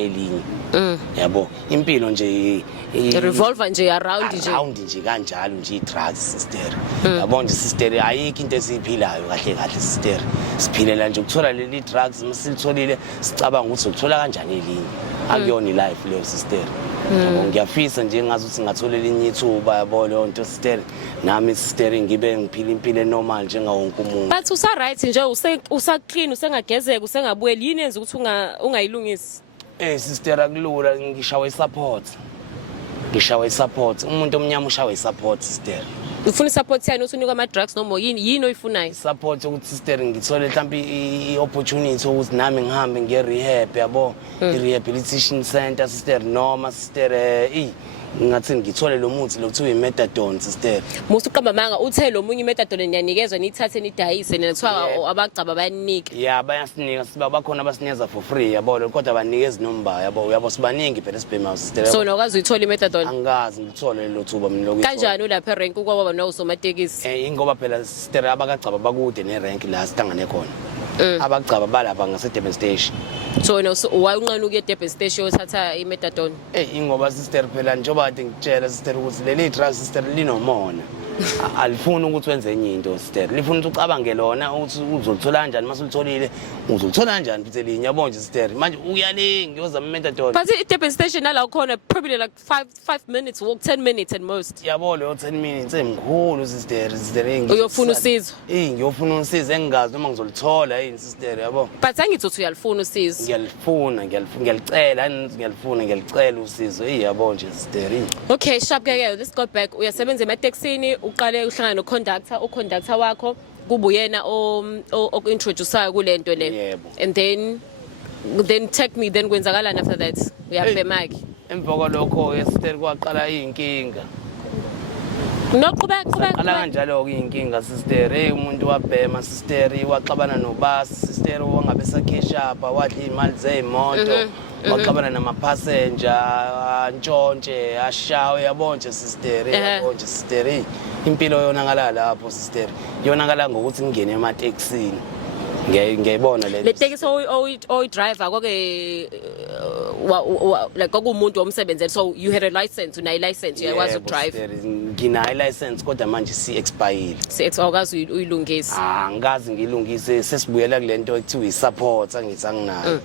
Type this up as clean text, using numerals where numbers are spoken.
elinye yabo impilo nje revolver nje around nje kanjalo nje i-drugs sister yabo nje sister ayikho into esiphilayo kahle sister siphilela nje ukuthola leli drugs masilitholile sicabanga ukuthi ukuthola kanjani elinye akuyona ilife leyo sister yabo ngiyafisa nje ngazi ukuthi ngathola elinye ithuba yabo leyo nto sister nami sister ngibe ngiphila impilo normal njenga wonke umuntu but usa right nje usa clean usengagezeka usengabuyeli yini yenza ukuthi ungayilungisi sister akulula ngishawa i-support umuntu omnyama ushawa i-support sister ufuna i-support yani usunika ama-drugs noma yini oyifunayo support ukuthi sister ngithole mhlawumbe i-opportunity ukuthi nami ngihambe nge-rehab yabo i-rehabilitation center sister noma sister ngathi ngithole lo muthi lo kuthiwa i-methadone sister musu uqamba manga uthe lo munye i-methadone niyanikezwa nithathe nidayise nethiwa abagcaba bayanika bayasinika siba bakhona abasinikeza for free yabo kodwa banikeza nomba yabo sibaningi phela sibhema sister so nokwazi uyithola i-methadone angazi ngithole lelo thuba mina lokho kanjani ulapha erank ukwaba nosomatekisi ingoba phela sister abakagcaba bakude nerank la sihlangane khona abagcaba balapha ngase-Durban station so wayunqena ukuya e-Durban station uthatha i-methadone ingoba sister phela njengoba kade ngitshela sister ukuthi leli drug sister linomona alifuni ukuthi wenze enye into sister lifuna ukuthi ucabange lona ukuthi uzolithola kanjani masulitholile uzolithola kanjani futhi elinye yabo nje sister manje uyalingi ngiyozama i-methadone but i-Durban station nala ukhona probably like 5 minutes walk 10 minutes at most yabo leyo 10 minutes emkhulu sister uyofuna usizo ngiyofuna usizo engingazi noma ngizolithola yini sister yabo but angithi uyalifuna usizo ngiyalifuna usizo yabo nje sister okay sharp ke let's go back uyasebenza emateksini uqale uhlangana no-conductor wakho kube uyena o-introduceayo kule nto le and then take me then kwenzakalani after that uyabhema-ke emva kwalokho-ke sister kwaqala iy'nkinga noqhubeka kanjalo-ke iy'nkinga sister umuntu wabhema sister waxabana nobasi sister wangabe sakheshapha wadla iy'mali zey'moto waxabana namaphasenja antshontshe ashawe yabo nje sister yabo nje sister impilo yonakala lapho sister yonakala ngokuthi ngingene emateksini ngiyayibona le tekisi oyi-driver kwake like kwakuwumuntu womsebenzeli so you had a license unayo i-license uyakwazi ukudrive nginayo i-license kodwa manje si-expayile awukazi uyilungise angikazi ngiyilungise sesibuyela kule nto ekuthiwa i-support angithi anginayo